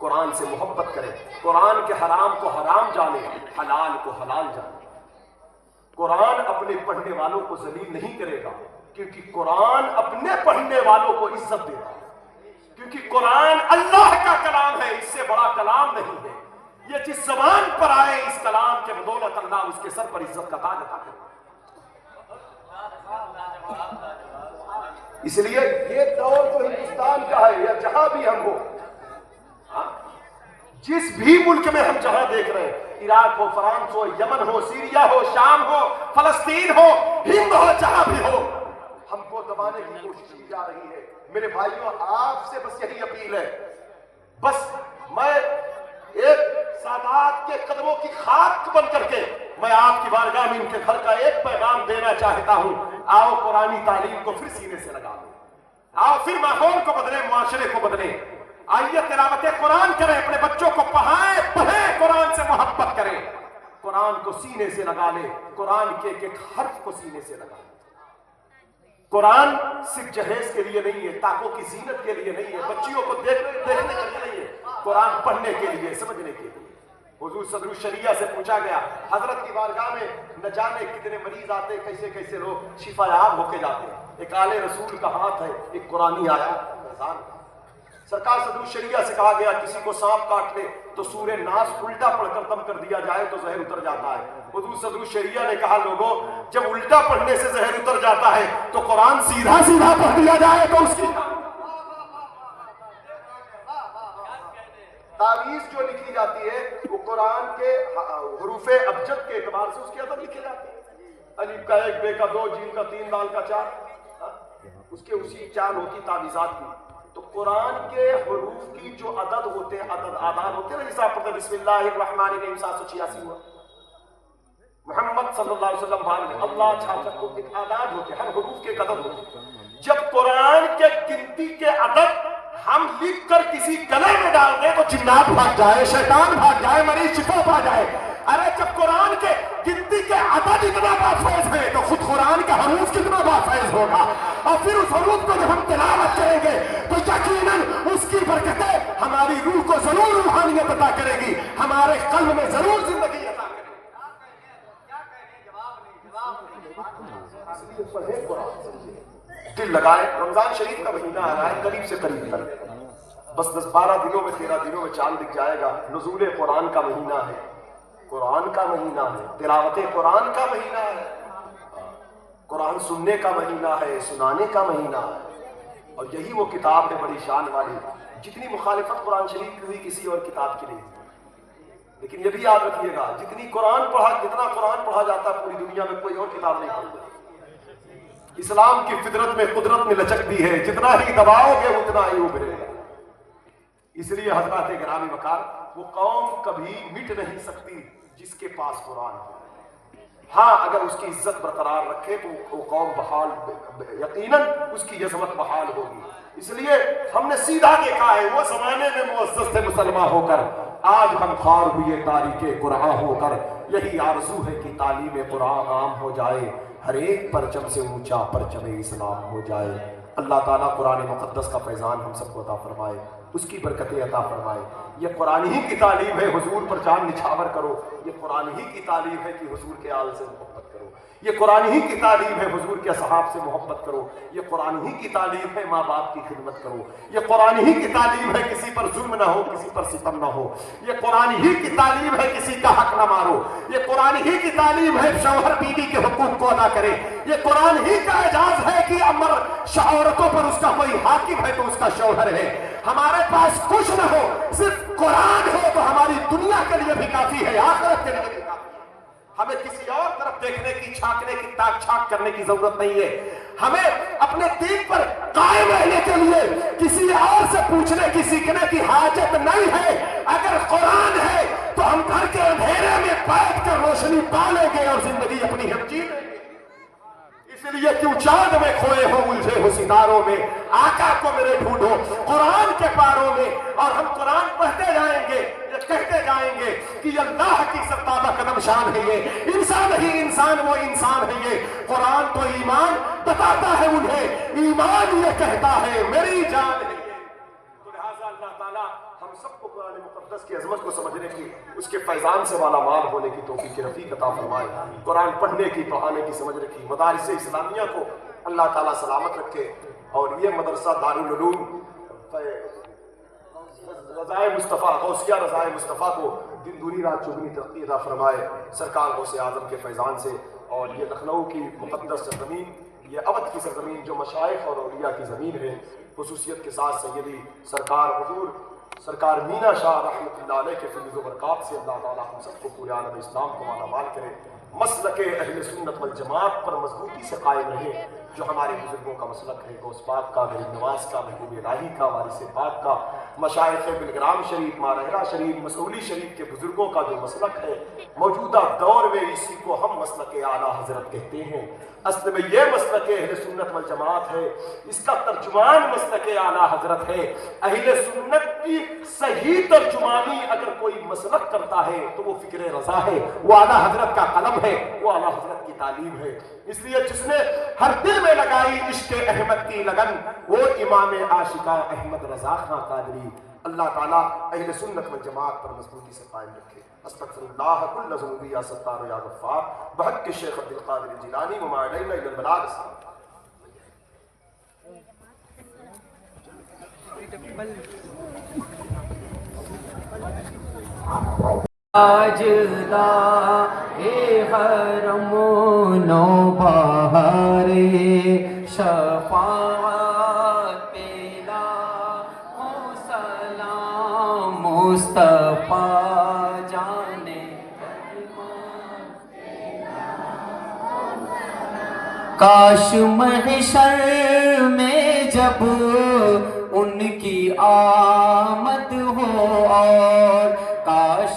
قرآن سے محبت کریں، قرآن کے حرام کو حرام جانے، حلال کو حلال جانے. قرآن اپنے پڑھنے والوں کو ذلیل نہیں کرے گا کیونکہ قرآن اپنے پڑھنے والوں کو عزت دے گا. کیونکہ قرآن اللہ کا کلام ہے، اس سے بڑا کلام نہیں ہے. یہ جس زبان پر آئے اس کلام کے بدولت اللہ اس کے سر پر عزت کا تاج عطا کرے. اس لیے یہ دور تو ہندوستان کا ہے یا جہاں بھی ہم ہو، جس بھی ملک میں ہم جہاں دیکھ رہے ہیں، عراق ہو، فرانس ہو، یمن ہو، سیریا ہو، شام ہو، فلسطین ہو، ہند ہو، جہاں بھی ہو، ہم کو دبانے کی کوشش کی جا رہی ہے. میرے بھائیوں آپ سے بس یہی اپیل ہے، بس میں ایک سادات کے قدموں کی خاک بن کر کے میں آپ کی بارگاہ میں ان کے گھر کا ایک پیغام دینا چاہتا ہوں. آؤ قرآنی تعلیم کو پھر سینے سے لگا دیں، آؤ پھر ماحول کو بدلیں، معاشرے کو بدلیں. آئیے تلاوت قرآن کریں، اپنے بچوں کو پڑھیں، قرآن سے محبت کریں، قرآن کو سینے سے لگا لیں، قرآن کے ایک ایک حرف کو سینے سے لگا لیں. قرآن صرف جہیز کے لیے نہیں ہے، تاکوں کی زینت کے لیے نہیں ہے، بچیوں کو دیکھنے کے لیے نہیں ہے. قرآن پڑھنے کے لیے، سمجھنے کے لیے. حضور صدر الشریعہ سے پوچھا گیا، حضرت کی بارگاہ میں نہ جانے کتنے مریض آتے، کیسے کیسے لوگ شفا یاب ہو کے جاتے. ایک آل رسول کا ہاتھ ہے، ایک قرآنی آیات. سرکار صدر الشریعہ سے کہا گیا کسی کو سانپ کاٹ لے تو سورہ ناس الٹا پڑھ کر دم کر دیا جائے تو زہر اتر جاتا ہے. حضور صدر الشریعہ نے کہا لوگوں جب الٹا پڑھنے سے زہر اتر جاتا ہے تو قرآن سیدھا سیدھا پڑھ دیا جائے تو اس کی تعویذ جو لکھی جاتی ہے وہ قرآن کے حروف ابجد کے اعتبار سے اس کی عدد لکھی جاتی ہے. الف کا 1، بے کا 2، جیم کا 3، دال کا 4، اس کے اسی چال ہوتی تعویذات کی. تو قرآن کے حروف کی جو عدد ہوتے ہیں، اعداد ہوتے ہیں، جیسے آپ پڑھتے ہیں بسم اللہ الرحمن الرحیم 786 ہوا، محمد صلی اللہ علیہ وسلم بھاگ اللہ 66 کو ایک اعداد ہوتے ہیں، ہر حروف کے ایک عدد ہوتے ہیں. جب قرآن کے گنتی کے عدد ہم لکھ کر کسی گلے میں ڈال دیں تو جنات بھاگ جائے، شیطان بھاگ جائے، مریض شفا پا جائے. ارے جب قرآن کے گنتی کے عدد اتنا بافیض ہے تو خود قرآن کا حروف کتنا بافیض ہوگا. اور پھر اس حروف کو جب ہم تلاوت کریں گے تو یقیناً اس کی برکتیں ہماری روح کو ضرور روحانیت عطا کرے گی، ہمارے قلب میں ضرور زندگی عطا کرے گی. پڑھیں قرآن، دل لگائے. رمضان شریف کا مہینہ آ رہا ہے، قریب سے قریب تک بس 10-12 دنوں میں 13 دنوں میں چاند دکھ جائے گا. نزول قرآن کا مہینہ ہے، قرآن کا مہینہ ہے، تلاوت قرآن کا مہینہ ہے، قرآن سننے کا مہینہ ہے، سنانے کا مہینہ ہے. اور یہی وہ کتاب ہے بڑی شان والی، جتنی مخالفت قرآن شریف کی ہوئی کسی اور کتاب کی نہیں. لیکن یہ بھی یاد رکھیے گا جتنا قرآن پڑھا جاتا ہے پوری دنیا میں کوئی اور کتاب نہیں پڑھی. اسلام کی فطرت میں قدرت میں لچک دی ہے، جتنا ہی دباؤ گے اتنا ہی ابھرے گا. اس لیے حضرات گرامی وقار، وہ قوم کبھی مٹ نہیں سکتی جس کے پاس قرآن ہے. ہاں اگر اس کی عزت برقرار رکھے تو وہ قوم بحال، یقیناً اس کی عظمت بحال ہوگی. اس لیے ہم نے سیدھا دیکھا ہے وہ زمانے میں معزز تھے مسلمان ہو کر، آج ہم خوار ہوئے تاریخ قرآن ہو کر. یہی آرزو ہے کہ تعلیم قرآن عام ہو جائے، ہر ایک پرچم سے اونچا پرچم اسلام ہو جائے. اللہ تعالیٰ قرآن مقدس کا فیضان ہم سب کو عطا فرمائے، اس کی برکتیں عطا فرمائے. یہ قرآن ہی کی تعلیم ہے حضور پر جان نچھاور کرو. یہ قرآن ہی کی تعلیم ہے کہ حضور کے آل سے محبت کرو. یہ قرآن ہی کی تعلیم ہے حضور کے اصحاب سے محبت کرو. یہ قرآن ہی کی تعلیم ہے ماں باپ کی خدمت کرو. یہ قرآن ہی کی تعلیم ہے کسی پر ظلم نہ ہو، کسی پر ستم نہ ہو. یہ قرآن ہی کی تعلیم ہے کسی کا حق نہ مارو. یہ قرآن ہی کی تعلیم ہے شوہر بیوی کے حقوق کو ادا کرے. یہ قرآن ہی کا اعزاز ہے کہ عورتوں پر اس کا کوئی حاکم ہے تو اس کا شوہر ہے. ہمارے پاس کچھ نہ ہو، صرف قرآن ہو تو ہماری دنیا کے لیے بھی کافی ہے، آخرت کے لیے بھی کافی ہے. ہمیں کسی اور طرف دیکھنے کی، چھانکنے کی، تاک چھانک کرنے کی ضرورت نہیں ہے. ہمیں اپنے دین پر قائم رہنے کے لیے کسی اور سے پوچھنے کی سیکھنے کی حاجت نہیں ہے. اگر قرآن ہے تو ہم گھر کے اندھیرے میں بیٹھ کر روشنی پالیں گے اور زندگی اپنی ہم جی لیں گے. اس لیے کیوں چاند میں کھوئے ہو الجھے ہو ستاروں میں, آقا کو میرے ڈھونڈو قرآن کے پاروں میں. اور ہم قرآن پڑھتے جائیں گے, کہتے جائیں گے کہ اللہ کی سرتابہ قدم شان ہے یہ, انسان ہی انسان وہ انسان ہے یہ. قرآن تو ایمان بتاتا ہے انہیں, ایمان یہ کہتا ہے میری جان ہے یہ. تو لہٰذا اللہ تعالیٰ ہم سب کو قرآن مقدس کی عظمت کو سمجھنے کی, اس کے فیضان سے والا مال ہونے کی توفیق رفیق عطا فرمائے. قرآن پڑھنے کی, پڑھانے کی, سمجھنے کی, مدارس اسلامیہ کو اللہ تعالیٰ سلامت رکھے. اور یہ مدرسہ دارالعلوم رضائے مصطفیٰ, غوثیہ رضائے مصطفیٰ کو دن دوری رات چگنی ترقی عطا فرمائے سرکار غوث اعظم کے فیضان سے. اور یہ لکھنؤ کی مقدس سرزمین, یہ اودھ کی سرزمین جو مشائخ اور اولیاء کی زمین ہے, خصوصیت کے ساتھ سیدی سرکار حضور سرکار مینا شاہ رحمۃ اللہ علیہ کے فیض و برکات سے اللہ تعالیٰ ہم سب کو پورے عالم اسلام کو مالا مال کرے. مسلک اہل سنت والجماعت پر مضبوطی سے قائم رہے جو ہمارے بزرگوں کا مسلک ہے, غوث پاک کا, غریب نواز کا, محبوب الہی کا, وارث پاک کا, مشائخ بلگرام شریف, ماہرہ شریف, مسعولی شریف کے بزرگوں کا جو مسلک ہے. موجودہ دور میں اسی کو ہم مسلک اعلیٰ حضرت کہتے ہیں. اصل میں یہ مسلک اہل سنت والجماعت ہے, اس کا ترجمان مسلک اعلیٰ حضرت ہے. اہل سنت کی صحیح ترجمانی اگر کوئی مسلک کرتا ہے تو وہ فکر رضا ہے, وہ اعلیٰ حضرت کا قلم ہے, وہ اعلیٰ حضرت کی تعلیم ہے. اس لیے جس نے ہر دل میں لگائی عشق احمد کی لگن وہ امام عاشقہ احمد رضا خان قادری. اللہ تعالیٰ اہل سنت والجماعت پر مضبوطی سے قائم رکھے. استغفر اللہ کل ذنوبی یا ستار یا غفار بحق الشیخ عبد القادر الجیلانی وما علینا الا البلاغ. آجلا اے حرم نو بہارے شفاعت پیلا ہو سلام مصطفیٰ جانے. کاش محشر میں جب ان کی آمد ہو, اور کاش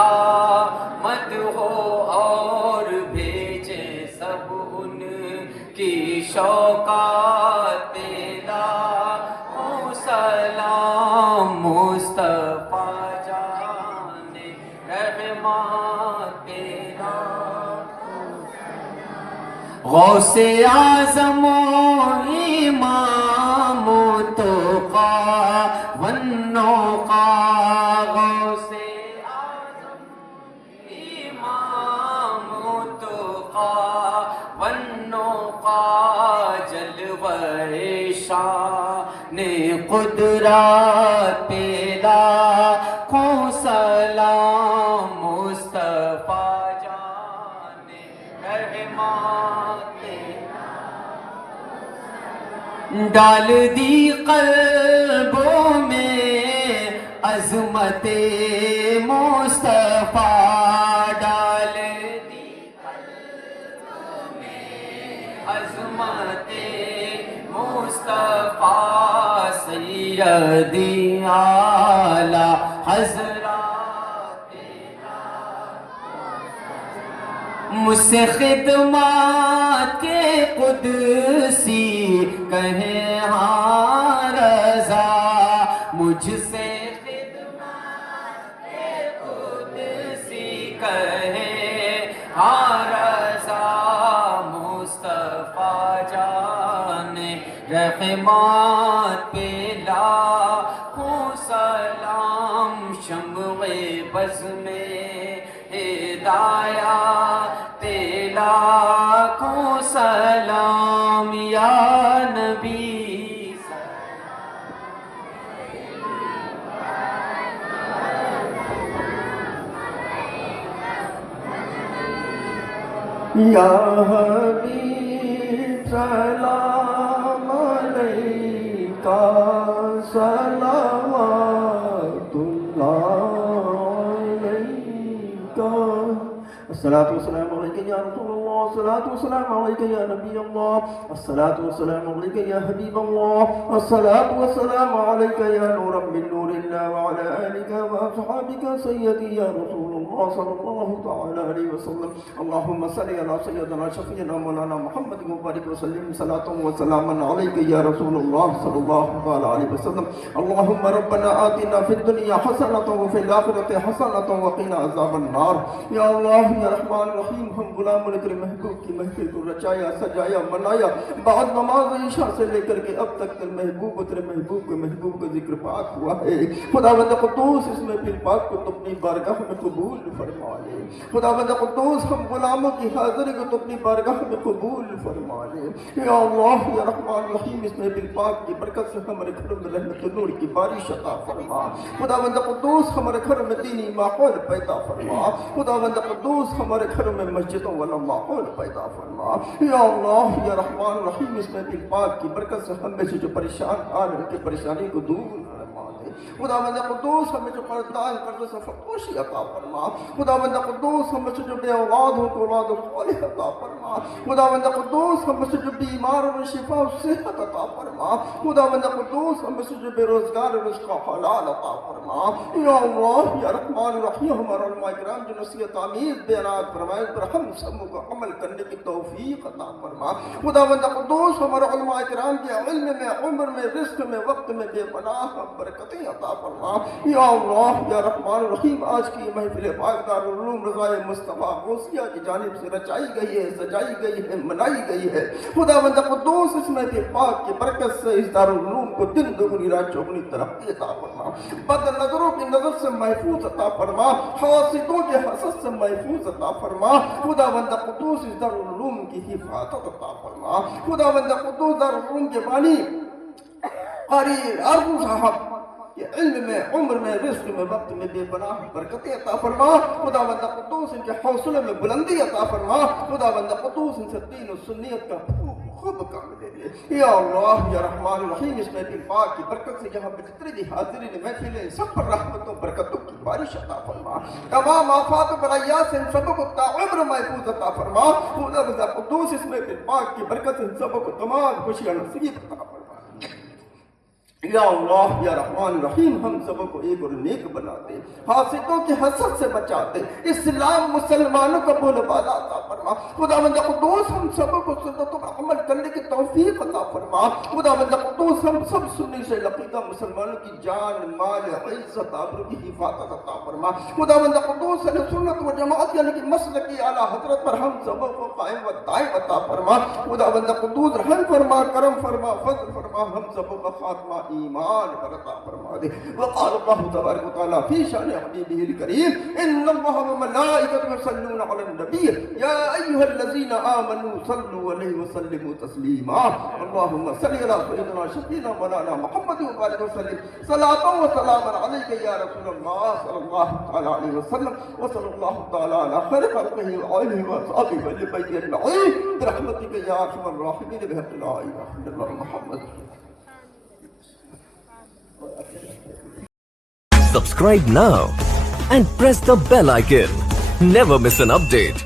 آمد ہو اور بھیجے سب ان کی شوقات پیدا ہو سلام مصطفیٰ جانے رحمت پیدا. غوث اعظم امام تقیٰ والنقیٰ, غوث شان قدرت پیدا کو سلام مصطفیٰ جانے رحمت ڈال دی قلبوں میں عظمت مصطفیٰ, ڈال دی قلبوں میں عظمت مصطفیٰ سیدی اعلیٰ حضرات مجھ سے خدمات کے قدسی کہیں ہاں رضا, مجھ سے خدمات کے قدسی کہیں ہاں رضا مصطفیٰ جانے رحمت پیلا کو سلام شمع بز میں ہدایت پیلا کو سلام یا نبی یا حبیب سلام علیکہ صلوات اللہ علیکہ الصلاة والسلام عليك يا رسول الله، الصلاة والسلام عليك يا نبي الله، الصلاة والسلام عليك يا حبيب الله، الصلاة والسلام عليك يا نورا من نور الله، وعلى آلك وأصحابك سيدي يا رسول الله صلى الله تعالى عليه وسلم. اللهم صل على سيدنا شفيعنا مولانا محمد وبارك وسلم صلاة وسلاما عليك يا رسول الله صلى الله تعالى عليه وسلم. اللهم ربنا آتنا في الدنيا حسنة وفي الآخرة حسنة وقنا عذاب النار. یا اللہ یا رحمان رحیم، ہم غلاموں نے تیرے محبوب کی محفل کو رچایا، سجایا، منایا، بعد نماز عشاء سے لے کر کے اب تک تیرے محبوب و تیرے محبوب کا ذکر پاک ہوا ہے. خداوند قدوس اس محفل پاک کو تو اپنی بارگاہ میں قبول فرما لے. خداوند قدوس ہم غلاموں کی حاضری کو تو اپنی بارگاہ میں قبول فرما لے. یا اللہ یا رحمان رحیم، اس محفل پاک کی برکت سے ہمارے گھروں میں رحمت و نور کی بارش عطا فرما. خداوند قدوس ہمارے گھروں میں دینی ماحول پیدا فرما. خداوند قدوس ہمارے گھروں میں مسجدوں والا ماحول پیدا فرما. یا اللہ یا رحمان رحیم، اس محفل پاک کی برکت سے ہم میں سے جو پریشان آ رہے ہیں کہ پریشانی کو دور فرما دے. خداوند قدوس ہمیں جو قرضدار قرض سے فراموشی عطا فرما. خداوند قدوس ہمیں سے جو بے اولاد ہو کو اولاد صالح عطا فرما. خداوند قدوس ہمیں سے جو بیمار ہو شفا و صحت عطا فرما. خداوند قدوس ہمیں سے جو بے روزگار رزق حلال عطا فرما. یا اللہ یا رحمان رحیم، ہمارا علماء کرام جو نصیحت آمیز بیانات فرمائے پر ہم سب کو عمل کرنے کی توفیق عطا فرما. خداوند قدوس ہمارے علماء کرام کے علم میں، عمر میں، رزق میں، وقت میں بے پناہ برکتیں عطا فرما. یا اللہ یا رحمان رحیم، آج کی یہ محفل پاک دارالعلوم رضائے مصطفیٰ غوثیہ کی جانب سے رچائی گئی ہے، سجائی گئی ہے، منائی گئی ہے. خداوند قدوس اس محفل پاک کی برکت سے اس دارالعلوم کو دن دگنی رات چوگنی ترقی عطا فرما. بد نظروں کی نظر سے محفوظ عطا فرما. حاسدوں کے حسد سے محفوظ عطا فرما. خداوند قدوس اس دارالعلوم کی حفاظت عطا فرما. خداوند قدوس دارالعلوم کے بانی قاری ارجو صاحب کہ علم میں، عمر میں، رزق میں، وقت میں بے پناہ برکتیں عطا فرما. خداوند قدوس ان کے حوصلے میں بلندی عطا فرما. خداوند قدوس ان سے دین و سنیت کا خوب کام لے لے. یا اللہ یا رحمان رحیم، اس محفل پاک کی برکت سے یہاں پہ جتنے بھی حاضرین محفلیں سب پر رحمتوں برکتوں کی بارش عطا فرما. تمام آفات و بلایات سے ان سب کو عمر محفوظ عطا فرما. خداوند قدوس اس محفل پاک کی برکت سے ان سب کو تمام خوشیاں نصیب عطا فرما. یا اللہ یا رحمان رحیم، ہم سب کو ایک اور نیک بنا دے، حاسدوں کے حسد سے بچا دے، اسلام مسلمانوں کا بول بالا عطا فرما. خداوند قدوس ہم سب کو سنتوں پر عمل کرنے کی توفیق عطا فرما. خداوند قدوس ہم سب سنی سے لقیدہ مسلمانوں کی جان، مال، عزت، آبرو کی حفاظت عطا فرما. خداوند قدوس علیہ سنت و جماعت یعنی کہ مسلک اعلیٰ حضرت پر ہم سب کو قائم و دائم عطا فرما. خداوند قدوس رحم فرما، کرم فرما، فضل فرما، ہم سب کا خاتمہ ایمان پر عطا فرما دے. وقال اللہ تبارک و تعالی فی شان حبیبہ الکریم ان اللہ وملائکتہ یصلون علی النبی یا ایھا الذین آمنوا صلوا علیہ وسلموا تسلیما. اللہم صل علی سیدنا شفیعنا مولانا محمد وبارک وسلم صلاۃ و سلام علیک یا رسول اللہ صلی اللہ تعالی علیہ وسلم وصلی اللہ تعالی علی خیر خلقہ وآلہ وصحبہ والبیت اجمعین برحمتک یا ارحم الراحمین بحق لا الہ الا اللہ محمد. Subscribe now and press the bell icon. Never miss an update.